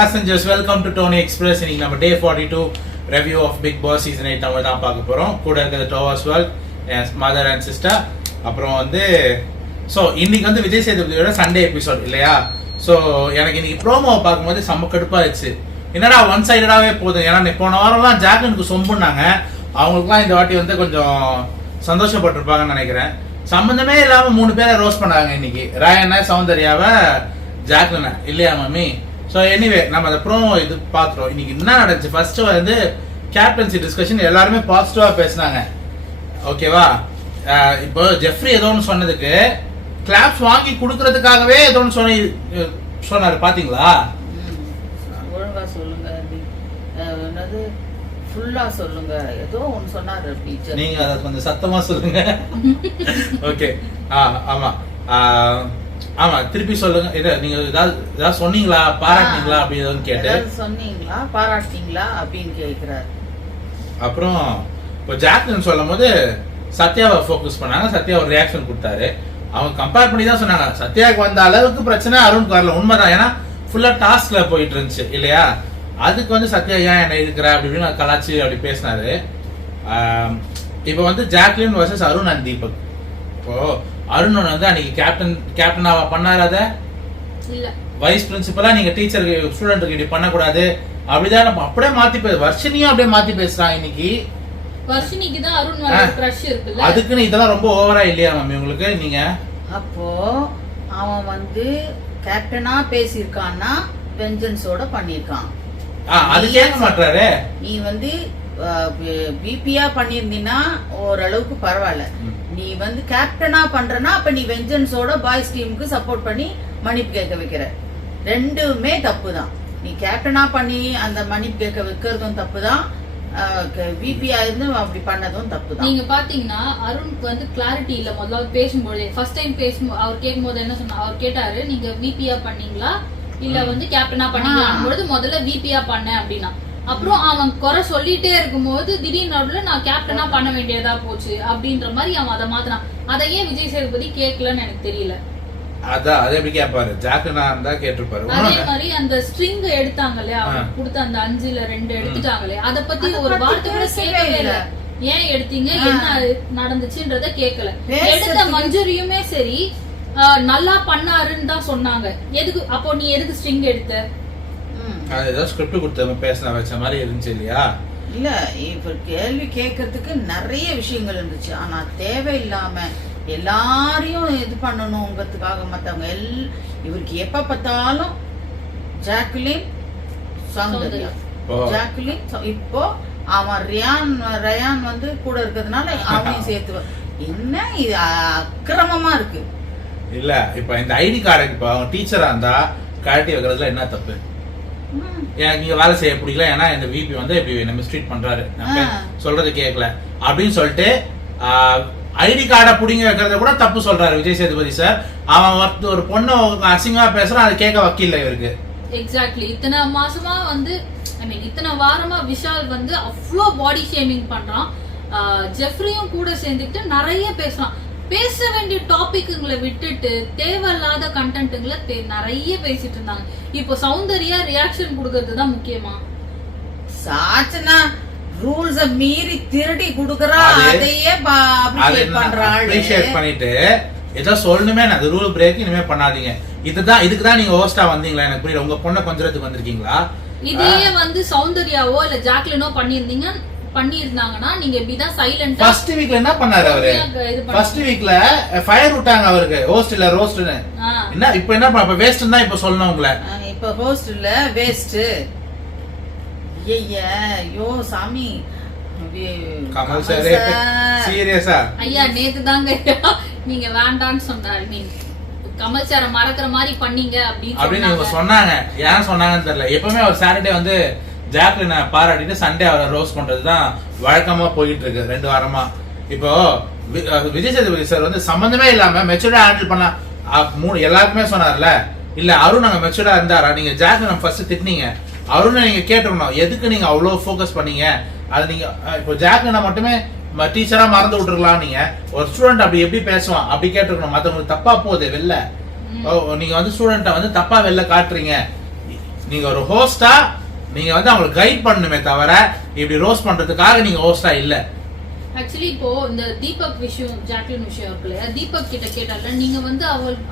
passengers, welcome to Tony Express. இன்னைக்கு நம்ம day 42 review of Big Boss season 8 நம்ம தான் பார்க்க போறோம். கூட இருக்கிறது Towers World, mother and sister. அப்புறம் வந்து சோ இன்னைக்கு வந்து விஜய் சேதுபதியோட சண்டே எபிசோட் இல்லையா? சோ எனக்கு இன்னைக்கு ப்ரோமோ பார்க்கும்போது செம்ம கடுப்பா இருந்துச்சு. என்னடா ஒன் சைடடாவே போகுது. ஏன்னா போன வாரம்லாம் ஜாக்லினுக்கு சொம்புனாங்க. அவங்களுக்குலாம் இந்த வாட்டி வந்து கொஞ்சம் சந்தோஷப்பட்டிருப்பாங்கன்னு நினைக்கிறேன். சம்பந்தமே இல்லாம 3 பேரை ரோஸ்ட் பண்ணாங்க இன்னைக்கு. ராயண்ணா, சௌந்தர்யாவை, ஜாக்லினா இல்லையா மம்மி? ஸோ எனிவே நம்ம அந்த ப்ரோமோ இது பார்த்துட்டோம். இன்னைக்கு என்ன நடந்துச்சு? ஃபர்ஸ்ட் வந்து கேப்டன்சி டிஸ்கஷன் எல்லாருமே பாசிட்டிவா பேசினாங்க. ஓகேவா? இப்போ ஜெஃப்ரி ஏதோ ஒன்று சொன்னதுக்கு கிளாப்ஸ் வாங்கி கொடுக்கறதுக்காகவே ஏதோ ஒன்று சொன்னாரு. பாத்தீங்களா? ஒழுங்கா சொல்லுங்க, என்னது ஃபுல்லா சொல்லுங்க, ஏதோ ஒன்று சொன்னாரு டீச்சர். நீங்க அதை கொஞ்சம் சத்தமா சொல்லுங்க. ஓகே. ஆமா ஆமா, திருப்பி சொல்லுங்க. இத நீங்க ஏதாவது சொன்னீங்களா, பாராட்டினீங்களா அப்படி ஏதாவது கேட்டேன். சொன்னீங்களா, பாராட்டினீங்களா அப்படின்னு கேக்குறாரு. அப்புறம் இப்போ ஜாக்லின் சொல்லும் போது சத்யாவை ஃபோக்கஸ் பண்ணாங்க. சத்யா ஒரு ரியாக்ஷன் கொடுத்தாரு. அவங்க கம்பேர் பண்ணி தான் சொன்னாங்க. சத்யாவுக்கு வந்த அளவுக்கு பிரச்சனை அருணுக்கு வரல. உண்மைதான். ஏன்னா ஃபுல்லா டாஸ்க்ல போயிட்டு இருந்துச்சு இல்லையா? அதுக்கு வந்து சத்யா ஏன் என்ன இருக்கிற அப்படின்னு கலாச்சி அப்படி பேசினாரு. இப்போ வந்து Jacqueline versus Arun and Deepak. இப்போ அருண் வந்து அன்னைக்கு கேப்டனாவா பண்ணாரு. அத இல்ல வைஸ் பிரின்சிபலா நீங்க டீச்சருக்கு ஸ்டூடெண்ட்க்கு இப்படி பண்ணக்கூடாது அப்படிதான் நம்ம அப்படியே மாத்தி வர்ஷினியும் அப்படியே மாத்தி பேசுறான். இன்னைக்கு வர்ஷினிக்கு தான் அருண் மேல கிரஷ் இருக்குல்ல, அதுக்குன்னு இதெல்லாம் ரொம்ப ஓவரா இல்லையா மம்மி உங்களுக்கு? நீங்க அப்போ அவன் வந்து கேப்டனா பேசியிருக்கான்னா வெஞ்சன்ஸோட பண்ணிருக்கான். அது கேட்க மாட்டாரு. நீ வந்து பிபியா பண்ணிருந்தீன்னா ஓரளவுக்கு பரவாயில்ல. நீ வந்து கேப்டனா பண்றனா அப்ப நீ வெஞ்சன்ஸோட பாய்ஸ் டீமுக்கு சப்போர்ட் பண்ணி மன்னிப்பு கேட்க வைக்கிற. ரெண்டுமே தப்பு தான். நீ கேப்டனா பண்ணி அந்த மன்னிப்பு கேட்க வைக்கிறதும் தப்பு தான். பிபியா இருந்து அப்படி பண்ணதும் தப்பு தான். நீங்க பாத்தீங்கன்னா அருணுக்கு வந்து கிளாரிட்டி இல்ல. முதல்ல பேசும்போது ஃபர்ஸ்ட் டைம் அவர் கேட்கும் போது என்ன சொன்னா, அவர் கேட்டாரு நீங்க விபியா பண்ணீங்களா இல்ல வந்து கேப்டனா பண்ணீங்களான்னு. முதல்ல விபியா பண்ண அப்படின்னா, அப்புறம் அவன் குறை சொல்லிட்டே இருக்கும்போது திடீர்னு நான் கேப்டனா பண்ண வேண்டியதா போச்சு அப்படின்ற மாதிரி அவன் அதை மாத்தினான். அதை ஏன் விஜய் சேதுபதி கேட்கலன்னு எனக்கு தெரியல. அதான் அதை எப்படி கேட்பாரு? ஜாக்லினா இருந்தா கேட்டிருப்பாரு. அதே மாதிரி அந்த ஸ்ட்ரிங் எடுத்தாங்களே, அவங்க கொடுத்த அந்த 5ல 2 எடுத்துட்டாங்களே, அத பத்தி ஒரு வார்த்தை கூட கேட்கவே இல்ல. ஏன் எடுத்தீங்க, என்ன நடந்துச்சுன்றத கேட்கல. எடுத்த மஞ்சுரியுமே சரி நல்லா பண்ணாருன்னு தான் சொன்னாங்க. எதுக்கு அப்போ நீ எதுக்கு ஸ்ட்ரிங் எடுத்த? ஏதோ ஸ்கிரிப்ட் கொடுத்த பேசின வச்ச மாதிரி இருந்துச்சு இல்லையா? இல்ல, இப்ப கேள்வி கேட்கறதுக்கு நிறைய விஷயங்கள் இருந்துச்சு. ஆனா தேவையில்லாம எல்லாரையும் இது பண்ணணுங்கிறதுக்காக மத்தவங்க இவருக்கு எப்ப பார்த்தாலும் ஜாக்லின், சௌந்தர்யா, ஜாக்லின். இப்போ அவன் ரயான் வந்து கூட இருக்கிறதுனால அவனையும் சேர்த்து என்ன இது அக்கிரமமா இருக்கு. இல்ல இப்ப இந்த ஐடி கார்டுக்கு இப்ப அவன் டீச்சரா இருந்தா கழட்டி வைக்கிறதுல என்ன தப்பு? எனக்கு இங்க வேலை செய்ய பிடிக்கல, ஏன்னா இந்த விபி வந்து இப்படி நம்ம ஸ்ட்ரீட் பண்றாரு, சொல்றது கேட்கல அப்படின்னு சொல்லிட்டு ஐடி கார்டை புடிங்க வைக்கிறத கூட தப்பு சொல்றாரு விஜய் சேதுபதி சார். அவன் ஒரு பொண்ணு அசிங்கமா பேசுறான், அது கேட்க வக்கீல்ல இவருக்கு. எக்ஸாக்ட்லி. இத்தனை மாசமா வந்து இத்தனை வாரமா விஷால் வந்து அவ்வளோ பாடி ஷேமிங் பண்றான். ஜெஃப்ரியும் கூட சேர்ந்துட்டு நிறைய பேசுறான். பேச வேண்டிய டாபிக்குங்களை விட்டுட்டு தேவையில்லாத கண்டென்ட்டுங்களை நிறைய பேசிட்டு இருந்தாங்க. இப்போ சௌந்தர்யா ரியாக்ஷன் கொடுக்கறது தான் முக்கியமா? சாச்சனா ரூல்ஸ மீறி திருடி குடுக்கறா, அதையே அப்ரிஷியேட் பண்றாள். அப்ரிஷியேட் பண்ணிட்டு ஏதோ சொல்லணுமே, அது ரூல் பிரேக் இனிமே பண்ணாதீங்க. இதுக்கு தான் நீங்க ஹோஸ்டா வந்தீங்களா? எனக்கு புரியல. உங்க பொண்ணை கொஞ்சத்துக்கு வந்திருக்கீங்களா? இதையே வந்து சௌந்தர்யாவோ இல்ல ஜாக்லினோ பண்ணிருந்தாங்கன்னா நீங்க இப்படிதான் சைலண்டா. ஃபர்ஸ்ட் வீக்ல என்ன பண்ணாரு அவரு? ஃபர்ஸ்ட் வீக்ல ஃபயர் விட்டாங்க அவருக்கு, ஹோஸ்ட் இல்ல ரோஸ்ட்னு. என்ன இப்போ என்ன பண்ண? வேஸ்ட் தான் இப்போ சொல்லணும் உங்களை. இப்போ ஹோஸ்ட் இல்ல வேஸ்ட். ஐயோ சாமி, கமல் சார் சீரியஸா? ஐயா நேத்து தாங்க நீங்க வேண்டான்னு சொன்னாரு. நீங்க கமல் சார மறக்கிற மாதிரி பண்ணீங்க அப்படின்னு சொன்னாங்க. ஏன் சொன்னாங்கன்னு தெரியல. எப்பவுமே அவர் சாட்டர்டே வந்து ஜாக்லினை பாராட்டிட்டு சண்டே அவரை ரோஸ் பண்றதுதான் வழக்கமா போயிட்டு இருக்கு 2 வாரமா. இப்போ விஜய் சேதுபதி சார் வந்து சம்பந்தமே இல்லாம மெச்சூர்டா ஹேண்டில் பண்ண எல்லாருக்குமே சொன்னார்ல. இல்ல அருண் நாங்க மெச்சூர்டா இருந்தாரா? நீங்க ஜாக்லினை ஃபர்ஸ்ட் திட்டினீங்க, அருணை நீங்க கேட்டுக்கணும். எதுக்கு நீங்க அவ்வளவு ஃபோக்கஸ் பண்ணீங்க? அது நீங்க இப்போ ஜாக்லினை மட்டுமே டீச்சரா மறந்து விட்டுருக்கலாம். நீங்க ஒரு ஸ்டூடெண்ட் அப்படி எப்படி பேசுவான் அப்படி கேட்டுக்கணும். மத்தவங்களுக்கு தப்பா போகுது வெளில. நீங்க வந்து ஸ்டூடெண்ட்டை வந்து தப்பா வெளில காட்டுறீங்க. நீங்க ஒரு ஹோஸ்டா நீங்க வந்து அவங்களுக்கு கைட் பண்ணுமே தவிர இப்படி ரோஸ்ட் பண்றதுக்காக நீங்க ஹோஸ்டா இல்ல. ஆக்சுவலி இப்போ இந்த தீபக் விஷயம் ஜாக்லின் விஷயம் இருக்குல்ல, தீபக் கிட்ட கேட்டால நீங்க வந்து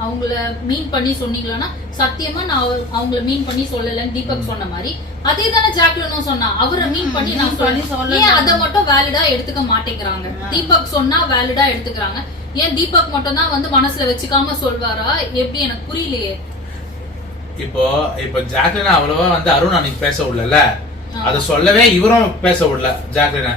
அவங்கள மீன் பண்ணி சொன்னீங்களான்னா சத்தியமா நான் அவங்கள மீன் பண்ணி சொல்லலன்னு தீபக் சொன்ன மாதிரி அதே தானே ஜாக்லினும் சொன்னா. அவரை மீன் பண்ணி நான் சொல்லி ஏன் அதை மட்டும் வேலிடா எடுத்துக்க மாட்டேங்கிறாங்க? தீபக் சொன்னா வேலிடா எடுத்துக்கிறாங்க, ஏன் தீபக் மட்டும் தான் வந்து மனசுல வச்சுக்காம சொல்வாரா? எப்படி எனக்கு புரியலையே. இப்போ ஜாக்லினா அவ்வளவா வந்து அருண் அன்னைக்கு பேச விடல, அத சொல்லவே இவரும் பேச விடல ஜாக்லினா.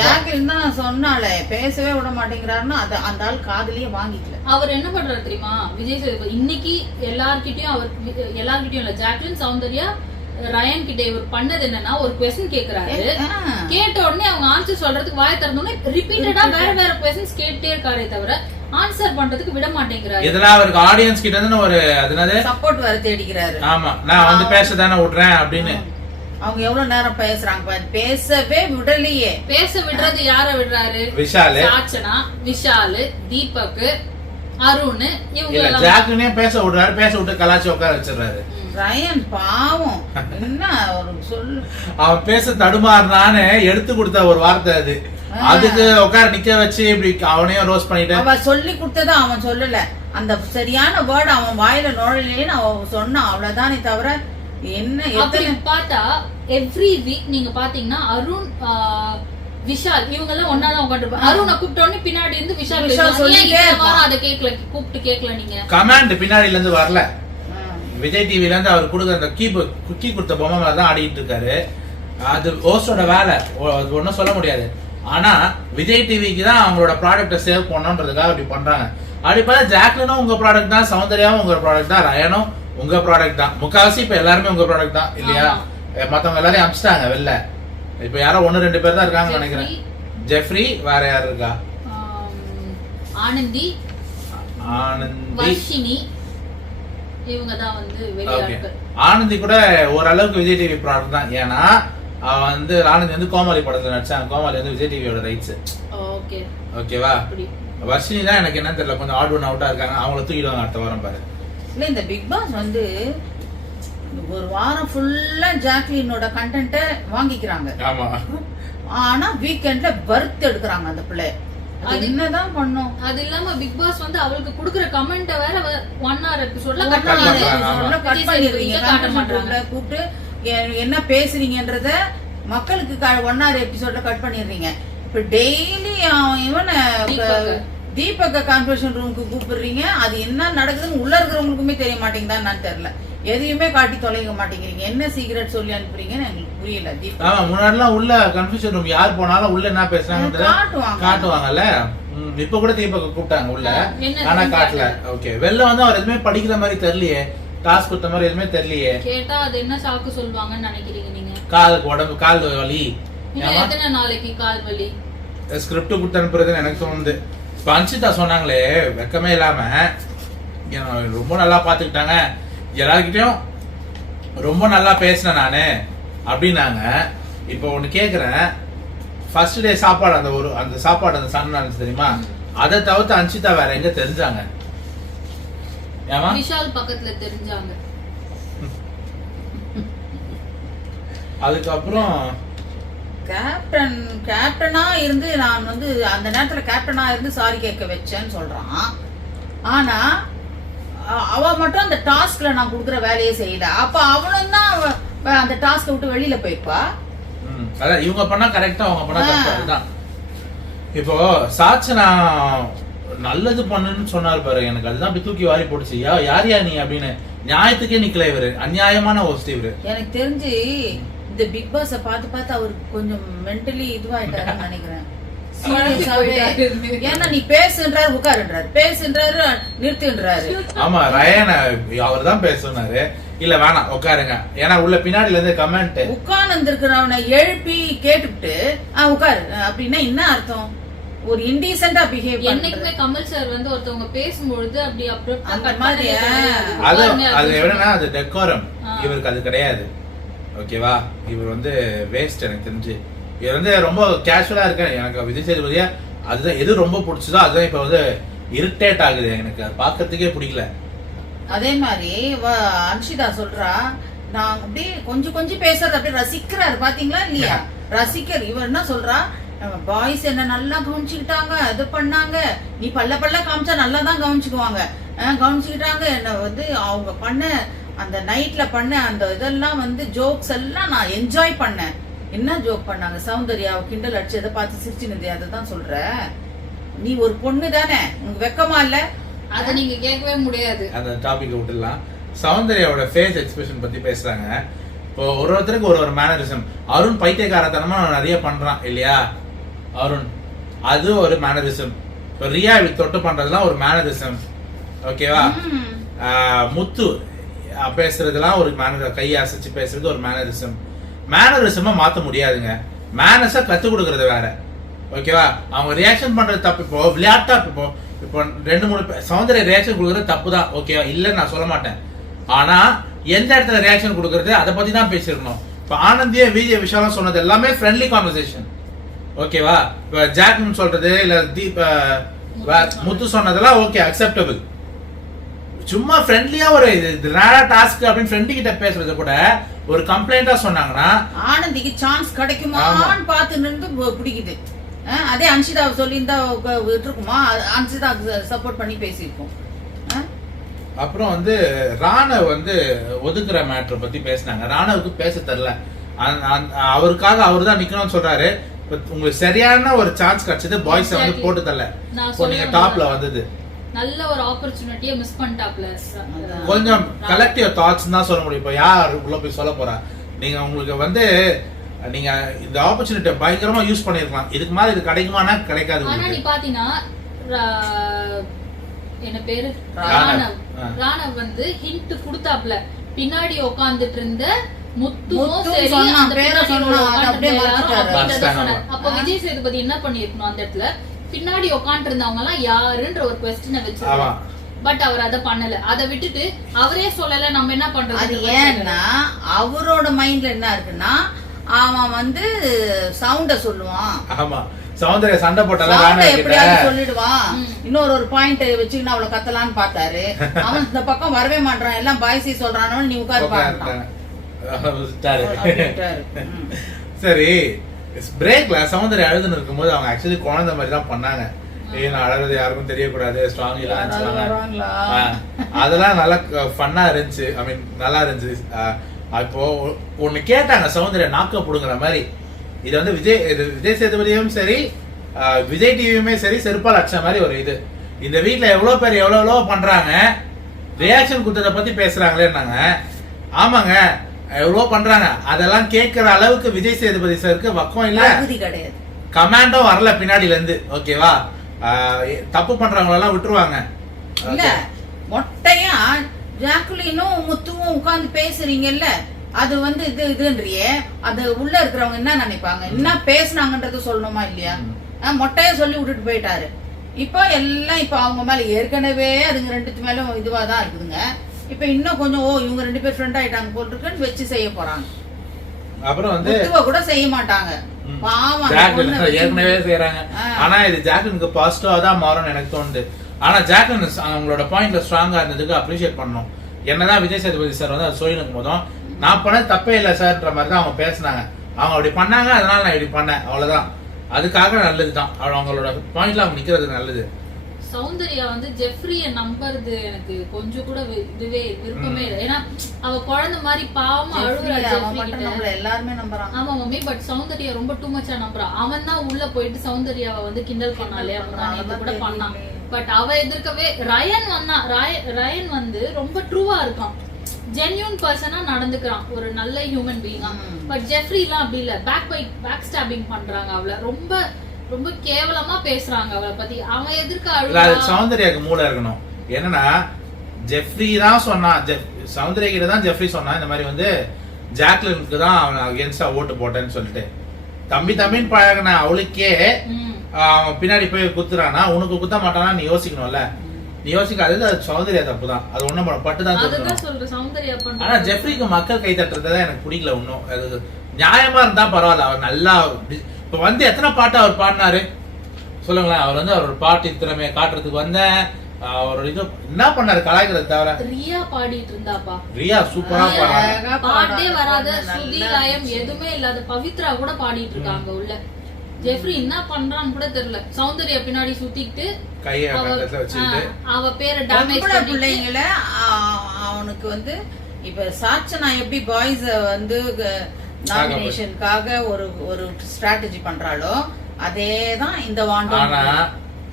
ஜாக்லின் தான் சொன்னாலே பேசவே விட மாட்டேங்கிறாருன்னு அந்த ஆள் காதுலயே வாங்கிக்கல. அவர் என்ன பண்றாரு தெரியுமா விஜய் சேதுபதி? இன்னைக்கு எல்லார்கிட்டயும் இல்ல, ஜாக்லின், சௌந்தர்யா, ரயன் கிட்ட இவர் பண்ணது என்னன்னா ஒரு क्वेश्चन கேக்குறாரு, கேட்ட உடனே அவங்க ஆன்சர் சொல்றதுக்கு வாய் திறந்தோடனே ரிப்பீட்டடா வேற क्वेश्चंस கேட்டே இருக்காரே தவிர ஆன்சர் பண்றதுக்கு விட மாட்டேங்கிறாரு. இதெல்லாம் அவருக்கு ஆடியன்ஸ் கிட்ட இருந்து ஒரு அதனால சப்போர்ட் வர தேடிக்கிறாரு. ஆமா, நான் வந்து பேச தானே விடுறேன் அப்படின்னு. அவங்க எவ்வளவு நேரம் பேசுறாங்க, பேசவே விடலையே. பேச விடுறது யார விடுறாரு? விஷால், சாச்சனா, விஷால், தீபக், அருண், இவங்க எல்லாம் ஜாக்லினே பேச விடுறாரு. பேச விட்டு கலாச்சி உட்கார வச்சிடறாரு. ரயன் பாவம் என்ன சொல்லு, அவன் பேச தடுமாறுனான்னு எடுத்து கொடுத்த ஒரு வார்த்தை அது. அதுக்கு உட்கார நிக்க வச்சு இப்படி அவனையும் ரோஸ்ட் பண்ணிட்டு அவ சொல்லி கொடுத்தத அவன் சொல்லல, அந்த சரியான வேர்டு அவன் வாயில நுழையலேன்னு அவன் சொன்னான், அவ்வளவுதானே தவிர என்ன. அப்படி பார்த்தா எவ்ரி வீக் நீங்க பாத்தீங்கன்னா அருண், விஷால் இவங்க எல்லாம் ஒன்னாதான் உட்காந்துருப்பாங்க. அருணை கூப்பிட்ட உடனே பின்னாடி இருந்து விஷால் சொல்லிட்டே அதை கேட்கல, கூப்பிட்டு கேட்கல. நீங்க கமெண்ட் பின்னாடில இருந்து வரல. விஜய் டிவில இருந்து அவர் கொடுக்குற அந்த குக்கி கொடுத்த பொம்மை மாதிரி தான் ஆடிட்டு இருக்காரு. அது ஹோஸ்டோட வேலை, ஒன்னும் சொல்ல முடியாது. ஆனா விஜய் டிவிக்கு தான் அவங்களோட ப்ராடக்ட்டை சேவ் பண்ணணுன்றதுக்காக அப்படி பண்றாங்க. அப்படி பார்த்தா ஜாக்லினும் உங்க ப்ராடக்ட் தான், சௌந்தர்யாவும் உங்க ப்ராடக்ட் தான், ரயனும் உங்க ப்ராடக்ட் தான். முக்காவாசி இப்ப எல்லாருமே உங்க ப்ராடக்ட் தான் இல்லையா? மத்தவங்க எல்லாரையும் அமிச்சிட்டாங்க வெளில. இப்ப யாரோ 1-2 பேர் தான் இருக்காங்க நினைக்கிறேன். ஜெஃப்ரி, வேற யாரு இருக்கா? ஆனந்தி, வர்ஷினி, இவங்க தான் வந்து வெளியாட்கள். ஆனந்தி கூட ஓரளவுக்கு விஜய் டிவி ப்ராடக்ட் தான். ஏன்னா அவ வந்து ஆனந்தி வந்து கோமாளி படத்துல நடிச்சாங்க. கோமாளி வந்து விஜய் டிவியோட ரைட்ஸ். ஓகேவா? வர்ஷினி தான் எனக்கு என்ன தெரியல, கொஞ்சம் ஆட் ஒன் அவுட்டா இருக்காங்க. அவங்கள தூக்கிடுவாங்க அடுத்த வாரம் பாரு. இல்ல இந்த பிக் பாஸ் வந்து ஒரு வாரம் ஃபுல்லா ஜாக்லினோட கண்டென்ட்ட வாங்கிக்கிறாங்க. ஆமா, ஆனா வீக்கெண்ட்ல பர்த் எடுக்கறாங்க அந்த பிள்ளை. அது என்னதான் பண்ணும்? அது இல்லாம பிக் பாஸ் வந்து அவளுக்கு குடுக்குற கமெண்ட்ட வேற 1 hour எபிசோட்ல கட் பண்ணிடுறீங்க. காட்ட மாட்டாங்க. கூப்பிட்டு என்ன பேசுறீங்கன்றத மக்களுக்கு 1 hour எபிசோட்ல கட் பண்ணிடுறீங்க. இப்ப டெய்லி இவனை தீபக்க கான்ஃபரன்ஸ் ரூமுக்கு கூப்பிடுறீங்க. அது என்ன நடக்குதுன்னு உள்ள இருக்கிறவங்களுக்குமே தெரிய மாட்டேங்குதான்னு தெரியல. எதையுமே காட்டி தொலைக்க மாட்டேங்கிறீங்க. என்ன சீக்ரெட் சொல்லி அனுப்புறீங்கன்னு எங்களுக்கு புரியல. ஆமா, முன்னாடிலாம் உள்ள கன்ஃபியூஷன் ரூம் யார் போனாலும் உள்ள என்ன பேசுறாங்க காட்டுவாங்கல்ல. இப்ப கூட தீபக்க கூப்பிட்டாங்க உள்ள, ஆனா காட்டல. ஓகே, வெளில வந்து அவர் எதுவுமே படிக்கிற மாதிரி தெரியலையே, டாஸ்க் கொடுத்த மாதிரி எதுவுமே தெரியலையே. கேட்டா அது என்ன சாக்கு சொல்லுவாங்கன்னு நினைக்கிறீங்க நீங்க? உடம்பு கால் வலி, எத்தனை நாளைக்கு கால் வலி ஸ்கிரிப்ட் கொடுத்து அனுப்புறதுன்னு எனக்கு தோணுது. பஞ்சிதா சொன்னாங்களே வெக்கமே இல்லாம, ரொம்ப நல்லா பாத்துக்கிட்டாங்க, எல்லார்கிட்டயும் ரொம்ப நல்லா பேசினேன் நானு அப்படின்னாங்க. இப்போ ஒண்ணு கேக்குறேன், ஃபர்ஸ்ட் டே சாப்பாடு அந்த சாப்பாடு அந்த சன் இருந்துச்சு தெரியுமா, அதை தவிர்த்து அன்சிதா வேற எங்க தெரிஞ்சாங்க? விஷால் பக்கத்துல தெரிஞ்சாங்க. அதுக்கப்புறம் கேப்டனா இருந்து நான் வந்து அந்த நேரத்துல கேப்டனா இருந்து சாரி கேட்க வச்சேன்னு சொல்றான். ஆனா அவ மட்டும் அந்த டாஸ்க்ல நான் குடுக்குற வேலையே செய்யல. அப்ப அவளும் தான் அந்த டாஸ்க விட்டு வெளியில போயிருப்பா. அதான் இவங்க பண்ணா கரெக்டா, அவங்க பண்ணா கரெக்டா. அதுதான் இப்போ சாட்சனா நல்லது பண்ணுன்னு சொன்னாரு பாரு, எனக்கு அதுதான் அப்படி தூக்கி வாரி போட்டுச்சு. யார் நீ அப்படின்னு நியாயத்துக்கே நிக்கல இவரு. அநியாயமான ஹோஸ்ட் இவரு. எனக்கு தெரிஞ்சு இந்த பிக் பாஸ பார்த்து அவருக்கு கொஞ்சம் மென்டலி இதுவாயிட்டாருன்னு நினைக்கிறேன். ஏன்னா நீ பேசுன்றாரு, உட்காருன்றாரு, பேசுன்றாரு, நிறுத்துன்றாரு. ஆமா, ரயன் அவர் தான் பேசுனாரு, இல்ல வேணாம் உட்காருங்க. ஏன்னா உள்ள பின்னாடில இருந்து கமெண்ட் உட்கார்ந்து இருக்கிறவனை எழுப்பி கேட்டுட்டு உட்காரு அப்படின்னா என்ன அர்த்தம்? ஒரு இன்டீசென்ட்டா பிஹேவ். என்னைக்குமே கமல் சார் வந்து ஒருத்தவங்க பேசும்பொழுது அப்படி அந்த மாதிரி அது என்னன்னா அது டெக்கோரம். இவருக்கு அது கிடையாது. ஓகேவா? இவர் வந்து வேஸ்ட். எனக்கு தெரிஞ்சு இவர் வந்து ரொம்ப கேஷுவலா இருக்க. எனக்கு விஜய் சேதுபதியா அதுதான் எது ரொம்ப பிடிச்சதோ அதுதான் இப்ப வந்து இரிட்டேட் ஆகுது. எனக்கு பாக்கிறதுக்கே பிடிக்கல. அதே மாதிரி அன்ஷிதா சொல்றா, நான் அப்படியே கொஞ்சம் கொஞ்சம் பேசுறது அப்படியே ரசிக்கிறாரு பாத்தீங்களா இல்லையா? ரசிக்கிறார். இவர் என்ன சொல்றா, பாய்ஸ் என்ன நல்லா கவனிச்சுக்கிட்டாங்க, அது பண்ணாங்க, நீ பல்ல காமிச்சா நல்லா தான் கவனிச்சுக்குவாங்க, கவனிச்சுக்கிட்டாங்க. என்ன வந்து அவங்க பண்ண அந்த நைட்ல பண்ண அந்த இதெல்லாம் வந்து ஜோக்ஸ் எல்லாம் நான் என்ஜாய் பண்ணேன். என்ன ஜோக் பண்ணாங்க? சௌந்தர்யா கிண்டல் அடிச்சு எதை பார்த்து சிரிச்சுனது, அதுதான் சொல்ற. நீ ஒரு பொண்ணு தானே, உனக்கு வெக்கமா இல்ல? அத நீங்க கேட்கவே முடியாது. அந்த டாபிக் விட்டுலாம். சௌந்தர்யாவோட ஃபேஸ் எக்ஸ்பிரஷன் பத்தி பேசுறாங்க. இப்போ ஒருத்தருக்கு ஒரு மேனரிசம். அருண் பைத்தியக்காரத்தனமா நிறைய பண்றான் இல்லையா? அருண் அது ஒரு மேனரிசம். இப்போ ரியா தொட்டு பண்றதுலாம் ஒரு மேனரிசம். ஓகேவா? முத்து பேசுறதுலாம் ஒரு மேனர், கையை அசைச்சு பேசுறது ஒரு மேனரிசம். மேனரிசமா மாத்த முடியாதுங்க. மேனஸா கத்து கொடுக்கறது வேற. ஓகேவா? அவங்க ரியாக்ஷன் பண்றது தப்பு. இப்போ விளையாட்டா இப்போ 2-3 சௌந்தர்ய ரியாக்ஷன் கொடுக்கறது தப்பு தான். ஓகேவா? இல்லன்னு நான் சொல்ல மாட்டேன். ஆனா எந்த இடத்துல ரியாக்ஷன் கொடுக்கறது அதை பத்தி தான் பேசிருக்கணும். இப்போ ஆனந்தியா விஜய் விஷாலம் சொன்னது எல்லாமே ஃப்ரெண்ட்லி கான்வர்சேஷன். ஓகேவா? இப்போ ஜாக்லின் சொல்றது இல்ல முத்து சொன்னதெல்லாம் ஓகே, அக்செப்டபிள். சும்மா ஃப்ரெண்ட்லியா ஒரு டாஸ்க் அப்படின்னு ஃப்ரெண்டு கிட்ட பேசுறது கூட ஒரு கம்ப்ளைண்டா சொன்னாங்கன்னா ஆனந்திக்கு சான்ஸ் கிடைக்குமான்னு பார்த்து நின்று பிடிக்குது. அதே அன்ஷிதா சொல்லியிருந்தா விட்டுருக்குமா? அன்ஷிதா சப்போர்ட் பண்ணி பேசியிருக்கோம். அப்புறம் வந்து ராணவ் வந்து ஒதுக்குற மேட்டர் பத்தி பேசினாங்க. ராணவுக்கு பேச தெரியல. அவருக்காக அவர் தான் நிக்கணும்னு சொல்றாரு. உங்களுக்கு சரியான ஒரு சான்ஸ் கிடைச்சது, பாய்ஸ் வந்து போட்டு தரல. நீங்க டாப்ல வந்தது நல்ல ஒரு ஆப்பர்ச்சுனிட்டியை மிஸ் பண்ணிட்டாப்ல. கொஞ்சம் கலெக்டிவ் தாட்ஸ் தான் சொல்ல முடியும். இப்போ யார் உள்ள போய் சொல்ல போறா? நீங்க உங்களுக்கு வந்து நீங்க இந்த ஆப்பர்ச்சுனிட்டியை பயங்கரமா யூஸ் பண்ணிருக்கலாம். இதுக்கு மாதிரி இது கிடைக்குமானா கிடைக்காது. ஆனா நீ பாத்தீங்கன்னா என்ன பேரு ராணவ் வந்து ஹிண்ட் கொடுத்தாப்ல. பின்னாடி உட்கார்ந்துட்டு இருந்த முத்துவும் சரி அந்த பேரை சொன்னாங்க. அப்ப விஜய் சேதுபதி என்ன பண்ணிருக்கணும்? அந்த இடத்துல பின்னாடி உட்கார்ந்து இருந்தவங்க எல்லாம் யாருன்ற ஒரு क्वेश्चन வச்சிருக்காங்க. பட் அவர் அத பண்ணல. அத விட்டுட்டு அவரே சொல்லல, நம்ம என்ன பண்றது? ஏன்னா அவரோட மைண்ட்ல என்ன இருக்குன்னா, அவன் வந்து சவுண்ட சொல்லுவான். ஆமா, சௌந்தர்யா சண்டை போட்டாலும் எப்படியாவது சொல்லிடுவான். இன்னொரு ஒரு பாயிண்ட் வச்சுக்கின்னு அவளை கத்தலான்னு பார்த்தாரு. அவன் இந்த பக்கம் வரவே மாட்டான். எல்லாம் பாய்ஸி சொல்றானு நீ உட்காரு பாருங்க. சரி, பிரேக்ல சௌந்தர்யா அழுதுன்னு இருக்கும்போது அவங்க ஆக்சுவலி குழந்தை மாதிரி தான் பண்ணாங்க. நான் அழறது யாருக்கும் தெரியக்கூடாது, ஸ்ட்ராங் அதெல்லாம் நல்லா ஃபன்னா இருந்துச்சு. ஐ மீன் நல்லா இருந்துச்சு. இப்போ ஒண்ணு கேட்டாங்க சௌந்தர்யா நாக்க புடுங்குற மாதிரி. இது வந்து விஜய் சேதுபதியும் சரி, விஜய் டிவியுமே சரி, செருப்பால் அடிச்ச மாதிரி ஒரு இது. இந்த வீட்டுல எவ்வளவு பேர் எவ்வளவு பண்றாங்க, ரியாக்ஷன் கொடுத்ததை பத்தி பேசுறாங்களேன்னாங்க. ஆமாங்க, எவ்வளவு பண்றாங்க. அதெல்லாம் கேட்கிற அளவுக்கு விஜய் சேதுபதி சாருக்கு வக்கம் இல்ல, கிடையாது. கமாண்டோ வரல பின்னாடில இருந்து. ஓகேவா? தப்பு பண்றவங்க எல்லாம் விட்டுருவாங்க. இல்ல மொட்டையா ஜாக்குலினும் முத்துவும் உட்கார்ந்து பேசுறீங்கல்ல, அது வந்து இதுன்றியே அது உள்ள இருக்கிறவங்க என்ன நினைப்பாங்க, என்ன பேசுனாங்கன்றது சொல்லணுமா இல்லையா? மொட்டையா சொல்லி விட்டுட்டு போயிட்டாரு. இப்போ எல்லாம் இப்ப அவங்க மேல ஏற்கனவே அதுங்க ரெண்டுத்து மேலும் இதுவாதான் இருக்குதுங்க. இப்ப இன்னும் கொஞ்சம் இவங்க 2 பேர் ஃப்ரெண்ட் ஆயிட்டாங்க போல் இருக்குன்னு வச்சு செய்ய போறாங்க. அப்புறம் வந்து கூட செய்ய மாட்டாங்க. ஏற்கனவே செய்யறாங்க. ஆனா இது ஜாக்லினுக்கு பாசிட்டிவா தான் மாறும்னு எனக்கு தோணுது. ஆனா ஜாக்லின் அவங்களோட பாயிண்ட்ல ஸ்ட்ராங்கா இருந்ததுக்கு அப்ரிஷியேட் பண்ணணும். என்னதான் விஜய் சேதுபதி சார் வந்து அது சொல்லிருக்கும் போதும் நான் பண்ண தப்பே இல்லை சார்ன்ற மாதிரி தான் அவங்க பேசினாங்க. அவங்க அப்படி பண்ணாங்க, அதனால நான் இப்படி பண்ணேன், அவ்வளவுதான். அதுக்காக நல்லதுதான். அவங்களோட பாயிண்ட்ல அவங்க நிக்கிறது நல்லது. சௌந்தர்யா வந்து ஜெஃப்ரிய நம்புறது எனக்கு கொஞ்சம் கூட இதுவே விருப்பமே இல்லை. ஏன்னா அவ குழந்தை மாதிரி பாவமா அழுகுறா. எல்லாருமே நம்புறாங்க. ஆமா மம்மி, பட் சௌந்தர்யா ரொம்ப டூ மச்சா நம்புறான். அவன் தான் உள்ள போயிட்டு சௌந்தர்யாவை வந்து கிண்டல் பண்ணாலே அப்படின்னு கூட பண்ணான். பட் அவ எதிர்க்கவே ரயன் வந்து ரொம்ப ட்ரூவா இருக்கான், ஜென்யூன் பர்சனா நடந்துக்கிறான், ஒரு நல்ல ஹியூமன் பீயிங்கா. பட் ஜெஃப்ரி எல்லாம் அப்படி இல்ல, பேக் ஸ்டாபிங் பண்றாங்க. அவள ரொம்ப ரொம்ப கேவலமா பேசுறாங்க அவளை பத்தி. அவன் எதிர்க்க அழுகுறான். சௌந்தர்யாக்கு மூளை இருக்கணும். என்னன்னா ஜெஃப்ரி தான் சொன்னான், சௌந்தர்யா கிட்ட தான் ஜெஃப்ரி சொன்னான் இந்த மாதிரி வந்து ஜாக்லினுக்கு தான் அவன் அகேன்ஸ்டா ஓட்டு போட்டேன்னு சொல்லிட்டு. தம்பின்னு பழகின அவளுக்கே அவன் பின்னாடி போய் குத்துறானா, உனக்கு குத்த மாட்டானா நீ யோசிக்கணும்ல. நீ யோசிக்காது, அது சௌந்தர்யா தப்பு தான். அது ஒண்ணும் பட்டுதான் சொல்லணும். ஆனா ஜெஃப்ரிக்கு மக்கள் கை தட்டுறதுதான் எனக்கு பிடிக்கல. ஒன்னும் அது நியாயமா இருந்தா பரவாயில்ல. அவர் நல்லா இப்ப வந்து எத்தனை பாட்டு அவர் பாடினாரு சொல்லுங்களேன். அவர் வந்து அவரோட பாட்டு திறமையை காட்டுறதுக்கு வந்தேன், அவர் இது என்ன பண்ணாரு கலாய்க்கிறத தவிர. ரியா பாடிட்டு இருந்தாப்பா. ரியா சூப்பரா பாடுறாங்க. பாட்டே வராத ஸ்ருதி லயம் எதுவுமே இல்லாத பவித்ரா கூட பாடிட்டு இருக்காங்க உள்ள. ஜெஃப்ரி என்ன பண்றான்னு கூட தெரியல. சௌந்தர்யா பின்னாடி சுத்திட்டு கைய கட்டத்துல வச்சிட்டு அவ பேரை டேமேஜ் பண்ணி பிள்ளைங்கள அவனுக்கு வந்து இப்ப சாச்சனா எப்படி பாய்ஸ் வந்து நாமினேஷனுக்காக ஒரு ஸ்ட்ராட்டஜி பண்றாளோ அதேதான் இந்த வாண்டோ. ஆனா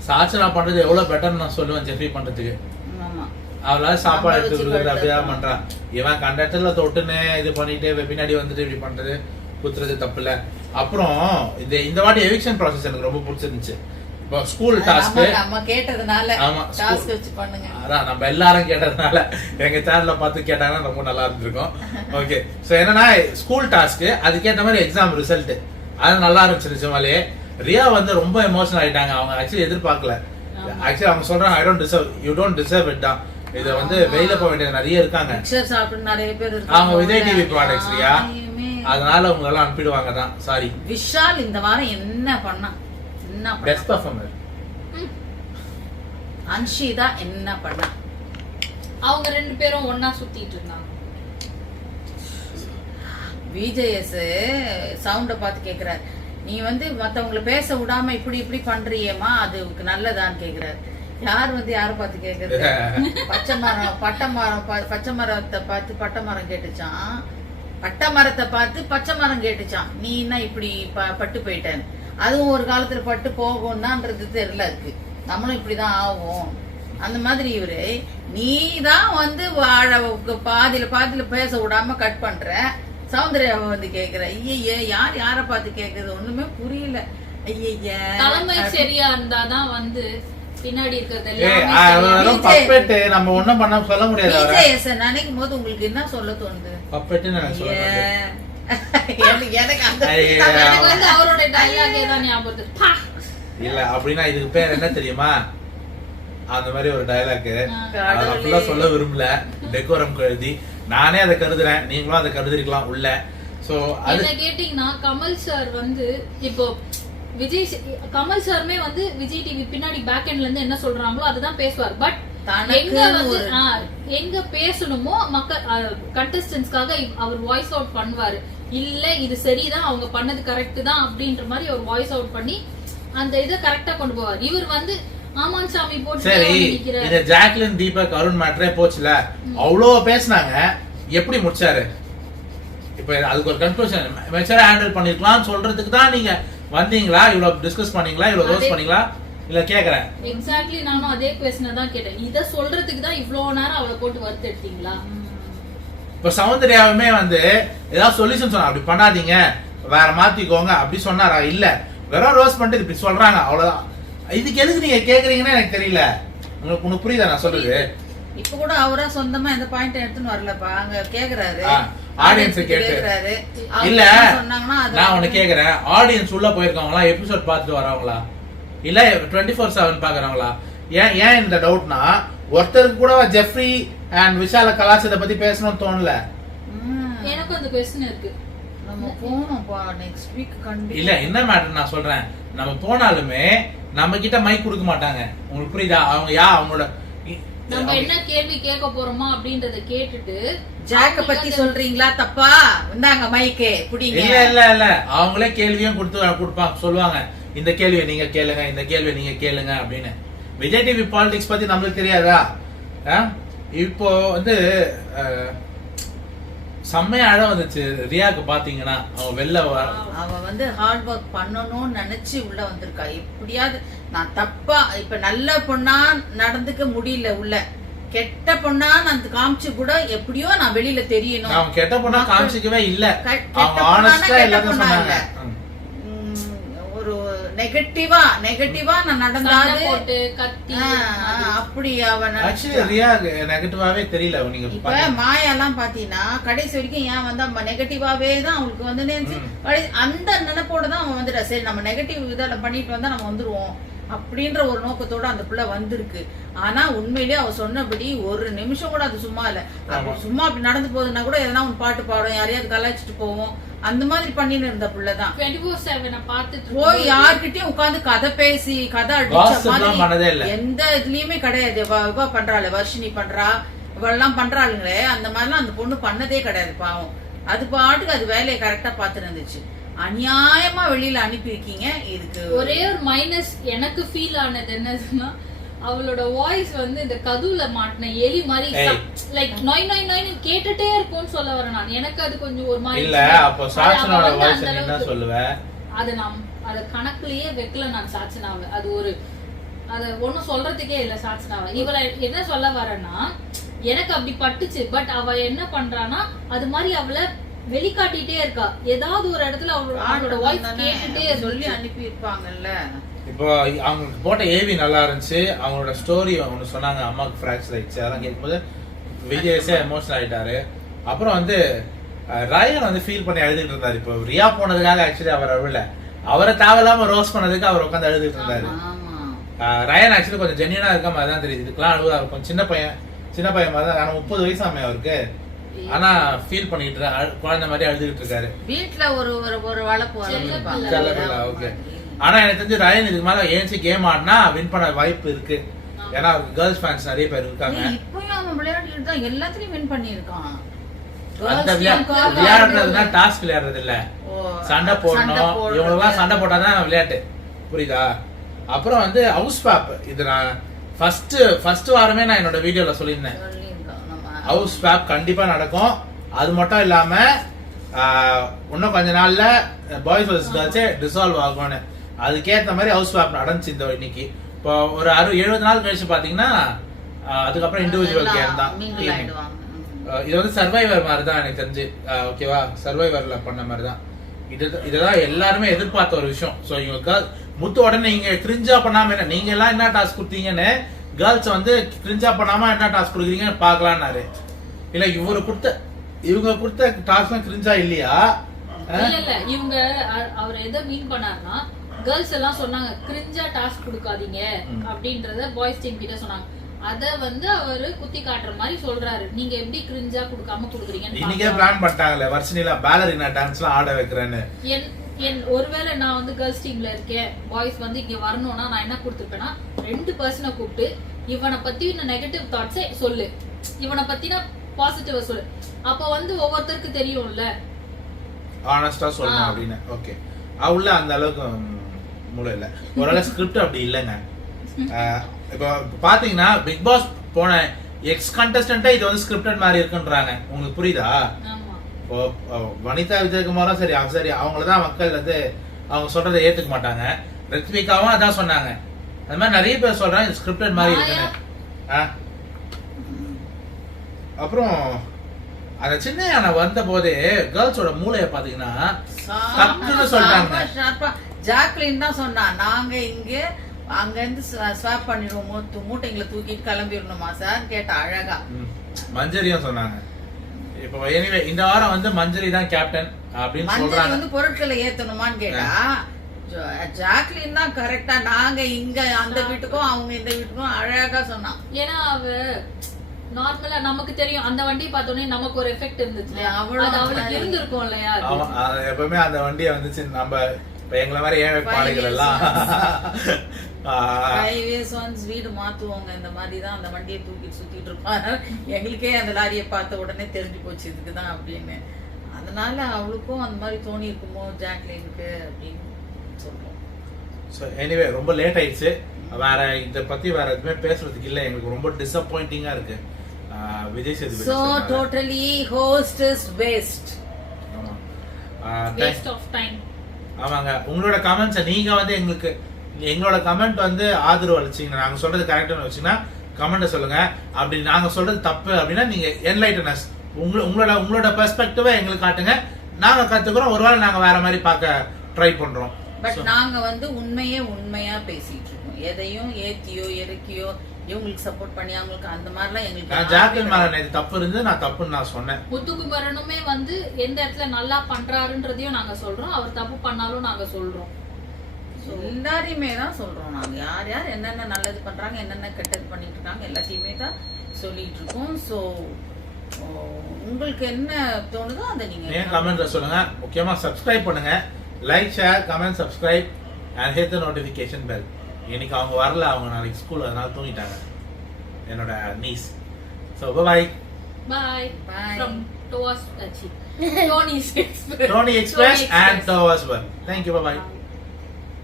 சாச்சனா பண்றது எவ்வளவு பெட்டர்னு நான் சொல்லுவேன் ஜெஃப்ரி பண்றதுக்கு. ஆமா அவளால சாப்பாடு எடுத்து கொடுக்குறது அப்படிதான் பண்றான். இவன் கண்ட இடத்துல தொட்டுன்னு இது பண்ணிட்டு பின்னாடி வந்துட்டு இப்படி பண்றது குத்துறது தப்பு இல்ல. அப்புறம் இந்த வாட்டி எவிக்ஷன் ப்ராசஸ் எனக்கு ரொம்ப பிடிச்சிருந்துச்சு. இப்போ ஸ்கூல் டாஸ்க் நம்ம கேட்டதுனால ஆமா டாஸ்க் வச்சு பண்ணுங்க. அதான் நம்ம எல்லாரும் கேட்டதுனால எங்க சேனல்ல பார்த்து கேட்டாங்கன்னா ரொம்ப நல்லா இருந்திருக்கும். ஓகே சோ என்னன்னா ஸ்கூல் டாஸ்க் அதுக்கேற்ற மாதிரி எக்ஸாம் ரிசல்ட் அது நல்லா இருந்துச்சு நிஜமாலே. ரியா வந்து ரொம்ப எமோஷனல் ஆயிட்டாங்க. அவங்க ஆக்சுவலி எதிர்பார்க்கல. ஆக்சுவலி அவங்க சொல்றாங்க I don't deserve you don't deserve it தான். இது வந்து வெளியில போக வேண்டியது நிறைய இருக்காங்க. நிறைய பேர் அவங்க விஜய் டிவி ப்ராடக்ட்ஸ் ரியா அதனால உங்க எல்லாம் அனுப்பிடுவாங்க தான். சாரி விஷால் இந்த வாரம் என்ன பண்ணா என்ன பெஸ்ட் பெர்ஃபார்மர் அன்ஷிதா என்ன பண்ணா. அவங்க ரெண்டு பேரும் ஒண்ணா சுத்திட்டு இருந்தாங்க. விஜேஎஸ் சவுண்ட பார்த்து கேக்குறாரு நீ வந்து மத்தவங்களை பேச விடாம இப்படி பண்றியேமா அதுக்கு நல்லதான்னு கேக்குறாரு. யார் வந்து யார பார்த்து கேக்குறது. பச்சை மரத்தை பார்த்து பட்டை மரம் கேட்டுச்சான். பட்டை மரத்தை பார்த்து பச்சை மரம் கேட்டுச்சான். நீ என்ன இப்படி பட்டு போயிட்டேன்னு. அதுவும் ஒரு காலத்துல பட்டு போகும்னான்றது தெரியல இருக்கு. நம்மளும் இப்படிதான் ஆகும். அந்த மாதிரி இவரு நீ தான் வந்து பாதியில பேச விடாம கட் பண்ற. சௌந்தர்யாவை வந்து கேக்குற ஐயே யார பார்த்து கேக்குறது ஒண்ணுமே புரியல. ஐய தலைமை சரியா இருந்தாதான் வந்து பின்னாடி இருக்கிறது நம்ம ஒண்ணும் பண்ண சொல்ல முடியாது. நினைக்கும் போது உங்களுக்கு என்ன சொல்ல தோணுது. எனக்கு வந்து அவரோட டயலாகே தான் ஞாபகம் இல்ல அப்படின்னா இதுக்கு பேர் என்ன தெரியுமா அந்த மாதிரி ஒரு டயலாக் ஃபுல்லா சொல்ல விரும்பல டெக்கோரம் கருதி நானே அதை கருதுறேன். நீங்களும் அதை கருதிருக்கலாம் உள்ள. சோ என்ன கேட்டீங்கன்னா கமல் சார் வந்து இப்போ கமல் சாருமே வந்து விஜய் டிவி பின்னாடி பேக் எண்ட்ல இருந்து என்ன சொல்றாங்களோ அதுதான் பேசுவார். பட் எங்க வந்து எங்க பேசணுமோ மக்கள் கண்டஸ்டன்ஸ்க்காக அவர் வாய்ஸ் அவுட் பண்ணுவாரு. இல்ல இது சரிதான் அவங்க பண்ணது கரெக்ட் தான் அப்படின்ற மாதிரி அவர் வாய்ஸ் அவுட் பண்ணி அந்த இதை கரெக்டா கொண்டு போவார். இவர் வந்து ஆமான் சாமி போட்டு சரி இந்த ஜாக்லின் தீபக் அருண் மேட்டரே போச்சுல அவ்வளவு பேசினாங்க எப்படி முடிச்சாரு. இப்ப அதுக்கு ஒரு கன்க்ளூஷன் மெச்சரா ஹேண்டில் பண்ணிருக்கலாம் சொல்றதுக்கு தான் நீங்க வந்தீங்களா இவ்வளவு டிஸ்கஸ் பண்ணீங்களா இவ்வளவு ரோஸ் பண்ணீங்களா இல்ல கேக்குறேன். எக்ஸாக்ட்லி நானும் அதே क्वेश्चन தான் கேட்டேன். இத சொல்றதுக்கு தான் இவ்வளவு நேரம் அவளை போட்டு வறுத்து எடுத்தீங்களா. இப்ப சௌந்தர்யாவுமே வந்து ஏதாவது சொல்யூஷன் சொன்னா அப்படி பண்ணாதீங்க வேற மாத்திக்கோங்க அப்படி சொன்னாரா இல்ல வெறும் ரோஸ் பண்ணிட்டு இப்படி சொல்றாங்க அவ்வளவுதான். இதுக்கு எதுக்கு நீங்க கேக்குறீங்கன்னு எனக்கு தெரியல. உங்களுக்கு புரியுதா நான் சொல்றது. இப்ப கூட அவரா சொந்தமா எந்த பாயிண்ட் எடுத்துன்னு வரலப்பா அங்க கேக்குறாரு ஆடியன்ஸ் கேக்குறாரு. இல்ல நான் உன்னை கேக்குறேன் ஆடியன்ஸ் உள்ள போயிருக்காங்களா எபிசோட் பார்த்துட்டு வரவங்களா இல்ல 24/7 பாக்குறவங்களா. ஏன் இந்த டவுட்னா ஒருத்தருக்கு கூட ஜெஃப்ரி அண்ட் விஷால கலாச்சத்தை பத்தி பேசணும்னு தோணல. எனக்கு அந்த क्वेश्चन இருக்கு. நம்ம போணும்பா நெக்ஸ்ட் வீக் கண்டிப்பா. இல்ல என்ன மேட்டர் நான் சொல்றேன் நம்ம போனாலுமே நம்ம கிட்ட மைக் கொடுக்க மாட்டாங்க. உங்களுக்கு புரியுதா. அவங்க அவங்களோட நம்ம என்ன கேள்வி கேட்க போறோமா அப்படின்றத கேட்டுட்டு ஜாக்க பத்தி சொல்றீங்களா தப்பா இந்தாங்க மைக்கே புடிங்க. இல்ல அவங்களே கேள்வியும் கொடுப்பாங்க சொல்லுவாங்க இந்த கேள்வியை நீங்க கேளுங்க இந்த கேள்வியை நீங்க கேளுங்க அப்படின்னு. விஜய் டிவி பாலிடிக்ஸ் பத்தி நம்மளுக்கு தெரியாதா. இப்போ வந்து செம்மையா அழ வந்துச்சு ரியாக்கு பாத்தீங்கன்னா அவ வந்து ஹார்ட் ஒர்க் பண்ணணும்னு நினைச்சு உள்ள வந்திருக்கா. எப்படியாவது நான் தப்பா இப்ப நல்ல பொண்ணா நடந்துக்க முடியல உள்ள கெட்ட பொண்ணா நான் காமிச்சு கூட எப்படியோ நான் வெளியில தெரியணும். கெட்ட பொண்ணா காமிச்சிக்கவே இல்ல. ஒரு நெகட்டிவா நான் நடந்தாது அப்படி அவன் நெகட்டிவாவே தெரியல. இப்ப மாயாலாம் பாத்தீங்கன்னா கடைசி வரைக்கும் ஏன் வந்து நெகட்டிவாவே தான் அவங்களுக்கு வந்து அந்த நினைப்போட தான் அவன் வந்துட்டா. சரி நம்ம நெகட்டிவ் இதெல்லாம் பண்ணிட்டு வந்தா நம்ம வந்துருவோம் அப்படின்ற ஒரு நோக்கத்தோட அந்த பிள்ளை வந்திருக்கு. ஆனா உண்மையிலேயே அவ சொன்னபடி ஒரு நிமிஷம் கூட அது சும்மா இல்ல. சும்மா அப்படி நடந்து போகுதுன்னா கூட எதனா பாட்டு பாடும் யாரையாவது கலாய்ச்சிட்டு போவோம் அந்த மாதிரி பண்ணிட்டு இருந்த புள்ளதான் 24/7 பார்த்துட்டு போய் யார்கிட்டயும் உட்கார்ந்து கதை பேசி கதை அடிச்ச மாதிரி எந்த இதுலயுமே கிடையாது. இவ பண்றாள், வர்ஷினி பண்றா, இவெல்லாம் பண்றாளுங்களே, அந்த மாதிரிலாம் அந்த பொண்ணு பண்ணதே கிடையாது பாவம். அது பாட்டுக்கு அது வேலையை கரெக்டா பாத்துட்டு இருந்துச்சு. அநியாயமா வெளியில அனுப்பி இருக்கீங்க. இதுக்கு ஒரே ஒரு மைனஸ் எனக்கு ஃபீல் ஆனது என்னதுன்னா, அவளோட வாய்ஸ் வந்து இந்த கதுல மாட்டின எலி மாதிரி லைக் நோய் நோய் நோய்னு கேட்டுட்டே இருக்கும்னு சொல்ல வரேன் நான். எனக்கு அது கொஞ்சம் ஒரு மாதிரி இல்ல. அப்ப சாச்சனாவோட வாய்ஸ் என்ன சொல்லுவே? அத கணக்குலயே வைக்கல நான் சாச்சனாவை. அது ஒரு அத ஒண்ணும் சொல்றதுக்கே இல்ல சாச்சனாவை. இவள என்ன சொல்ல வரேன்னா, எனக்கு அப்படி பட்டுச்சு. பட் அவ என்ன பண்றானா அது மாதிரி அவளை வெளிக்காட்டிட்டே இருக்கா. ஏதாவது ஒரு இடத்துல அவளோட வாய்ஸ் கேட்டுட்டே சொல்லி அனுப்பி இருப்பாங்கல்ல. இப்போ அவங்களுக்கு போட்ட ஏவி நல்லா இருந்துச்சு. அவங்களோட ஸ்டோரி ஒன்று சொன்னாங்க, அம்மாவுக்கு ஃப்ராக்சர் ஆயிடுச்சு. அதெல்லாம் கேட்கும்போது விஜயஸே எமோஷனல் ஆயிட்டாரு. அப்புறம் வந்து ரயன் வந்து ஃபீல் பண்ணி எழுதிட்டு இருந்தாரு. இப்போ ரியா போனதுக்காக ஆக்சுவலி அவர் அழுவல, அவரை தேவையில்லாம ரோஸ் பண்ணதுக்கு அவர் உட்காந்து எழுதிட்டு இருந்தாரு. ரயன் ஆக்சுவலி கொஞ்சம் ஜென்யூனா இருக்க மாதிரி தான் தெரியுது. இதுக்கெல்லாம் அழுவா இருக்கும். சின்ன பையன் மாதிரி தான். ஆனா 30 வயசாமே அவருக்கு. ஆனா ஃபீல் பண்ணிட்டு குழந்தை மாதிரி அழுதுகிட்டு இருக்காரு. வீட்டுல ஒரு வளர்ப்பு. ஓகே. ஆனா எனக்கு தெரிஞ்சு ரயன் இதுக்கு மேல ஏன்சி கேம் ஆடினா வின் பண்ண வாய்ப்பு இருக்கு. ஏன்னா கேர்ள்ஸ் ஃபேன்ஸ் நிறைய பேர் இருக்காங்க. இப்பயும் அவன் விளையாடிட்டு தான் எல்லாத்துலயும் வின் பண்ணிருக்கான். அந்த விளையாடுறதுனா டாஸ்க் விளையாடுறது இல்ல, சண்டை போடணும். இவங்கெல்லாம் சண்டை போட்டாதான் விளையாட்டு, புரியுதா? அப்புறம் வந்து ஹவுஸ் ஸ்வாப். இது நான் ஃபர்ஸ்ட் வாரமே நான் என்னோட வீடியோல சொல்லியிருந்தேன். ஹவுஸ் ஸ்வாப் கண்டிப்பா நடக்கும். அது மட்டும் இல்லாம இன்னும் கொஞ்ச நாள்ல பாய்ஸ் வர்சஸ் கேர்ள்ஸே டிசால்வ் ஆகும்னு, அதுக்கேற்ற மாதிரி ஹவுஸ் ஸ்வாப் நடந்துச்சு இந்த இன்னைக்கு. இப்போ ஒரு 70 நாள் கழிச்சு பாத்தீங்கன்னா அதுக்கப்புறம் இண்டிவிஜுவல் கேம் தான். இது வந்து சர்வைவர் மாதிரி தான் எனக்கு தெரிஞ்சு. ஓகேவா, சர்வைவர்ல பண்ண மாதிரி தான். இதுதான் எல்லாருமே எதிர்பார்த்த ஒரு விஷயம். ஸோ இவங்க முத்து உடனே நீங்க கிரிஞ்சா பண்ணாம என்ன, நீங்க எல்லாம் என்ன டாஸ்க் கொடுத்தீங்கன்னு கேர்ள்ஸ் வந்து கிரிஞ்சா பண்ணாம என்ன டாஸ்க் கொடுக்குறீங்கன்னு பாக்கலான்னாரு. இல்ல இவங்க கொடுத்த டாஸ்க் கிரிஞ்சா இல்லையா? இல்ல இவங்க அவர் எதை மீன் பண்ணாருன்னா, கேர்ள்ஸ் எல்லாம் சொன்னாங்க கிரிஞ்சா டாஸ்க் கொடுக்காதீங்க அப்படின்றத பாய்ஸ் டீம் கிட்ட சொன்னாங்க. அத வந்து அவரு குத்தி காட்டுற மாதிரி சொல்றாரு. நீங்க எப்படி கிரிஞ்சா கொடுக்காம கொடுக்குறீங்கன்னு இன்னைக்கே பிளான் பண்ணிட்டாங்களே வர்ஷினில பேலரினா டான்ஸ்லாம் ஆட வைக்கிறேன்னு. ஒருவேளை நான் வந்து கேர்ள்ஸ் டீம்ல இருக்கேன், பாய்ஸ் வந்து இங்க வரணும்னா நான் என்ன கொடுத்துருப்பேன்னா, 2 பர்சனை கூப்பிட்டு இவனை பத்தி நெகட்டிவ் தாட்ஸே சொல்லு, இவனை பத்தின பாசிட்டிவா சொல்லு. அப்ப வந்து ஒவ்வொருத்தருக்கு தெரியும்ல, ஆனஸ்டா சொல்லணும் அப்படின்னு. ஓகே, உள்ள அந்த அளவுக்கு மூளை இல்ல. ஒரு ஸ்கிரிப்ட் அப்படி இல்லைங்க. இப்போ பாத்தீங்கன்னா பிக் பாஸ் போன எக்ஸ் கண்டஸ்டன்ட்டா இது வந்து ஸ்கிரிப்டட் மாதிரி இருக்குன்றாங்க. உங்களுக்கு புரியுதா? வனிதா விஜயகுமாரும் சரி அவங்களதான் மக்கள் வந்து அவங்க சொல்றதை ஏத்துக்க மாட்டாங்க. ரித்விகாவும் அதான் சொன்னாங்க. அது மாதிரி நிறைய பேர் சொல்றாங்க ஸ்கிரிப்டட் மாதிரி இருக்குன்னு. அப்புறம் அந்த சின்ன யானை வந்த போதே கேர்ள்ஸோட மூளைய பாத்தீங்கன்னா டக்குன்னு சொல்றாங்க. ஜாக்லின் தான் சொன்னா, நாங்க இங்க அங்க இருந்து ஸ்வாப் பண்ணிடுவோம், மூட்டைங்களை தூக்கிட்டு கிளம்பிடணுமா சார் கேட்டா அழகா. மஞ்சரியும் சொன்னாங்க. இப்போ எனிவே இந்த வாரம் வந்து மஞ்சரி தான் கேப்டன் அப்படின்னு சொல்றாங்க. வந்து பொருட்களை ஏத்தணுமான்னு கேட்டா ஜாக்லின் தான் கரெக்டா நாங்க இங்க அந்த வீட்டுக்கும் அவங்க இந்த வீட்டுக்கும் அழகா சொன்னா. ஏன்னா அவ நார்மலா நமக்கு தெரியும், அந்த வண்டி பார்த்தோன்னே நமக்கு ஒரு எஃபெக்ட் இருந்துச்சு. அவளுக்கு இருந்திருக்கும் இல்லையா? எப்பவுமே அந்த வண்டியை வந்துச்சு. நம்ம எங்களை மாதிரி ஏழை பாடைகள் எல்லாம் வீடு மாத்துவாங்க, இந்த மாதிரிதான் அந்த வண்டியை தூக்கி சுத்திட்டு இருப்பாங்க. எங்களுக்கே அந்த லாரியை பார்த்த உடனே தெரிஞ்சு போச்சு இதுக்குதான் அப்படின்னு. அதனால அவளுக்கும் அந்த மாதிரி தோணி இருக்குமோ ஜாக்லினுக்கு அப்படின்னு சொல்றோம். எனிவே ரொம்ப லேட் ஆயிடுச்சு. வேற இத பத்தி வேற எதுவுமே பேசுறதுக்கு இல்ல. எங்களுக்கு ரொம்ப டிசப்பாயிண்டிங்கா இருக்கு. Vijay Sethupathi so totally host is waste. Waste of time. ஆமாங்க. உங்களோட கமெண்ட்ஸ் நீங்க வந்து எங்களோட கமெண்ட் வந்து ஆதரவு அளிச்சீங்கன்னா, நாங்க சொல்றது கரெக்டான வச்சுன்னா கமெண்ட் சொல்லுங்க. அப்படி நாங்க சொல்றது தப்பு அப்படின்னா நீங்க என்லைட்டனஸ் உங்களோட பெர்ஸ்பெக்டிவ எங்களுக்கு காட்டுங்க. நாங்க கத்துக்கிறோம். ஒருவேளை நாங்க வேற மாதிரி பார்க்க ட்ரை பண்றோம். பட் நாங்க வந்து உண்மையா பேசிட்டு இருக்கோம். எதையும் ஏத்தியோ இறக்கியோ இவங்களுக்கு சப்போர்ட் பண்ணி அவங்களுக்கு அந்த மாதிரிலாம் எங்களுக்கு ஜாக்லின் மேல தப்பு இருந்து நான் தப்புன்னு நான் சொன்னேன். முத்துக்குமரனுமே வந்து எந்த இடத்துல நல்லா பண்றாருன்றதையும் நாங்க சொல்றோம், அவர் தப்பு பண்ணாலும் நாங்க சொல்றோம். எல்லாரையுமே தான் சொல்றோம். நாங்க யார் என்னென்ன நல்லது பண்றாங்க, என்னென்ன கெட்டது பண்ணிட்டு இருக்காங்க எல்லாத்தையுமே தான் சொல்லிட்டு இருக்கோம். ஸோ உங்களுக்கு என்ன தோணுதோ அதை நீங்க நீங்க கமெண்ட்ல சொல்லுங்க. முக்கியமா சப்ஸ்கிரைப் பண்ணுங்க. Like, share, comment, subscribe and hit the notification bell. இன்னைக்கு அவங்க வரல, அவங்க நாளைக்கு ஸ்கூல், அதனால தூங்கிட்டாங்க என்னோட knees. So bye Bye. Bye. From Tony's Express. Tony Express and Towers World. Thank you. Bye.